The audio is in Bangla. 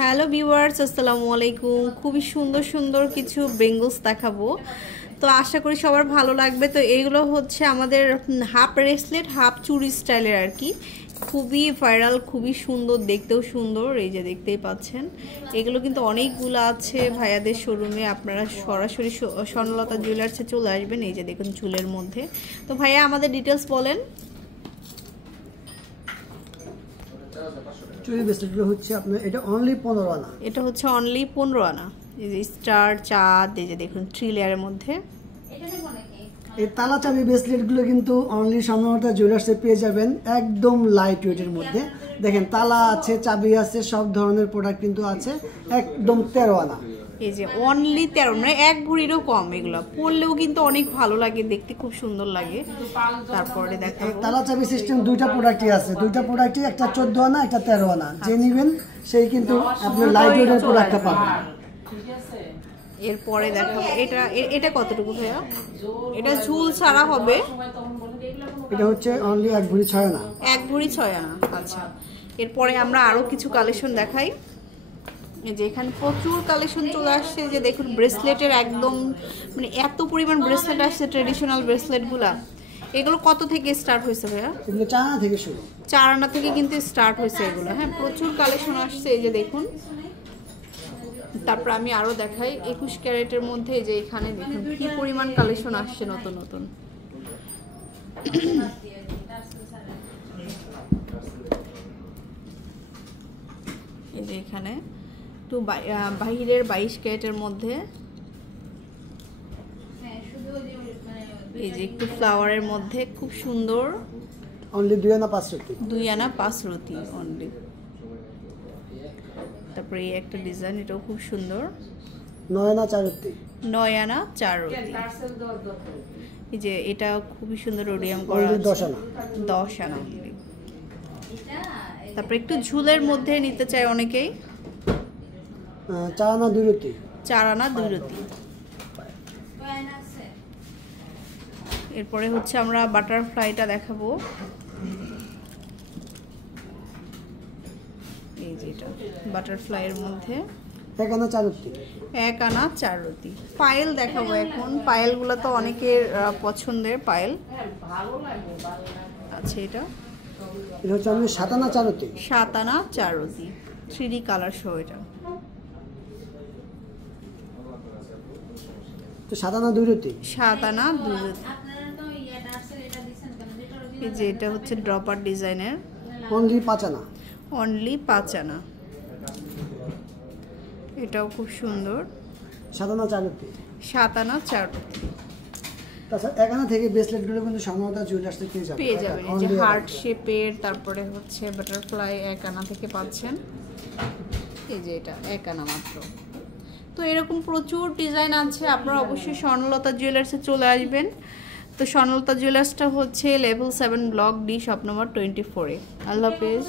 হ্যালো ভিউয়ার্স, আসসালামু আলাইকুম। খুবই সুন্দর সুন্দর কিছু বেঙ্গলস দেখাবো, তো আশা করি সবার ভালো লাগবে। তো এইগুলো হচ্ছে আমাদের হাফ ব্রেসলেট হাফ চুড়ি স্টাইলের আর কি, খুবই ভাইরাল, খুবই সুন্দর, দেখতেও সুন্দর। এই যে দেখতেই পাচ্ছেন, এগুলো কিন্তু অনেকগুলো আছে ভাইয়াদের শোরুমে। আপনারা সরাসরি স্বর্ণলতা জুয়েলার্সে চলে আসবেন। এই যে দেখুন চুলের মধ্যে। তো ভাইয়া আমাদের ডিটেলস বলেন। চুড়ি ব্রেসলেটগুলো হচ্ছে আপনার এটা অনলি 15 আনা। এটা হচ্ছে অনলি 15 আনা। এই যে স্টার চাঁদ, এই যে দেখুন 3 লেয়ারের মধ্যে। এই তালা চাবি ব্রেসলেটগুলো কিন্তু অনলি স্বর্ণলতা জুয়েলার্সে পেয়ে যাবেন একদম লাইট ওয়েটের মধ্যে। দেখেন তালা আছে, চাবি আছে, সব ধরনের প্রোডাক্ট কিন্তু আছে, একদম 13 আনা। এই যে অনলি 13, মানে এক ভরিরও কম। এগুলো পরলেও কিন্তু অনেক ভালো লাগে, দেখতে খুব সুন্দর লাগে। তারপরে দেখেন তালা চাবি সিস্টেম দুইটা প্রোডাক্টই আছে, দুইটা প্রোডাক্টই, একটা 14 আনা একটা 13 আনা। যে নেবেন সেই কিন্তু আপনি লাইট ওয়েটের প্রোডাক্টটা পাবেন। এরপরে দেখাবো এটা। এটা কতটুকু ভাইয়া? এটা ঝুল ছাড়া হবে। এটা হচ্ছে অনলি 1 ভরি 6 আনা। 1 ভরি 6 আনা। আচ্ছা, এরপরে আমরা আরো কিছু কালেকশন দেখাই। এই যে এখানে প্রচুর কালেকশন চলে আসছে। যে দেখুন ব্রেসলেটের একদম মানে এত পরিমাণ ব্রেসলেট আসছে, ট্রেডিশনাল ব্রেসলেটগুলা। এগুলো কত থেকে স্টার্ট হয়েছে ভাইয়া? এগুলো 4 আনা থেকে শুরু। 4 আনা থেকে কিন্তু স্টার্ট হয়েছে এগুলো। হ্যাঁ, প্রচুর কালেকশন আসছে। এই যে দেখুন। তারপর আমি আরো দেখাই 21 ক্যারেটের মধ্যে। যে এখানে দেখুন কি পরিমাণ কালেকশন আসছে নতুন নতুন। এই যে এখানে একটু বাহিরের 22 ক্যারেটের মধ্যে। এই যে একটু ফ্লাওয়ারের মধ্যে, খুব সুন্দর। অনলি 2 আনা 5 রতি। 2 আনা 5 রতি অনলি। তারপরে এই একটা ডিজাইন, এটাও খুব সুন্দর। 9 আনা 4 রতি। 9 আনা 4 রতি। এই যে এটা খুবই সুন্দর ওডিয়াম করা আছে। 10 আনা। 10 আনা অনলি। তারপরে একটু ঝুলের মধ্যে নিতে চাই অনেকেই। 4 আনা 2 রতি। 4 আনা 2 রতি। এরপরে হচ্ছে আমরা বাটারফ্লাইটা দেখাবো। এই যে এটা বাটারফ্লাইয়ের মধ্যে 1 আনা 4 রতি। 1 আনা 4 রতি। পায়েল দেখাবো এখন। পায়েলগুলো তো অনেকের পছন্দের পায়েল। আচ্ছা, এটা হচ্ছে অনলি 7 আনা 4 রতি। 7 আনা 4 রতি 3D কালার সহ। এটা তো 7 আনা 2 রতি। 7 আনা 2 রতি। এই যে এটা হচ্ছে ড্রপার ডিজাইনের। অনলি 5 আনা। অনলি 5 আনা। এটাও খুব সুন্দর। 7 আনা 4 রতি। 7 আনা 4 রতি। তাছাড়া 1 আনা থেকে ব্রেসলেটগুলো কিন্তু স্বর্ণলতা জুয়েলার্সে পেয়ে যাবেন। এই যে হার্ট শেপের, তারপরে হচ্ছে বাটারফ্লাই 1 আনা থেকে পাচ্ছেন। এই যে এটা 1 আনা মাত্র। তো এরকম প্রচুর ডিজাইন আছে। আপনারা অবশ্যই স্বর্ণলতা জুয়েলার্সে চলে আসবেন। তো স্বর্ণলতা জুয়েলার্সটা হচ্ছে level 7 block D, shop number 24-এ। আল্লাহ হাফেজ।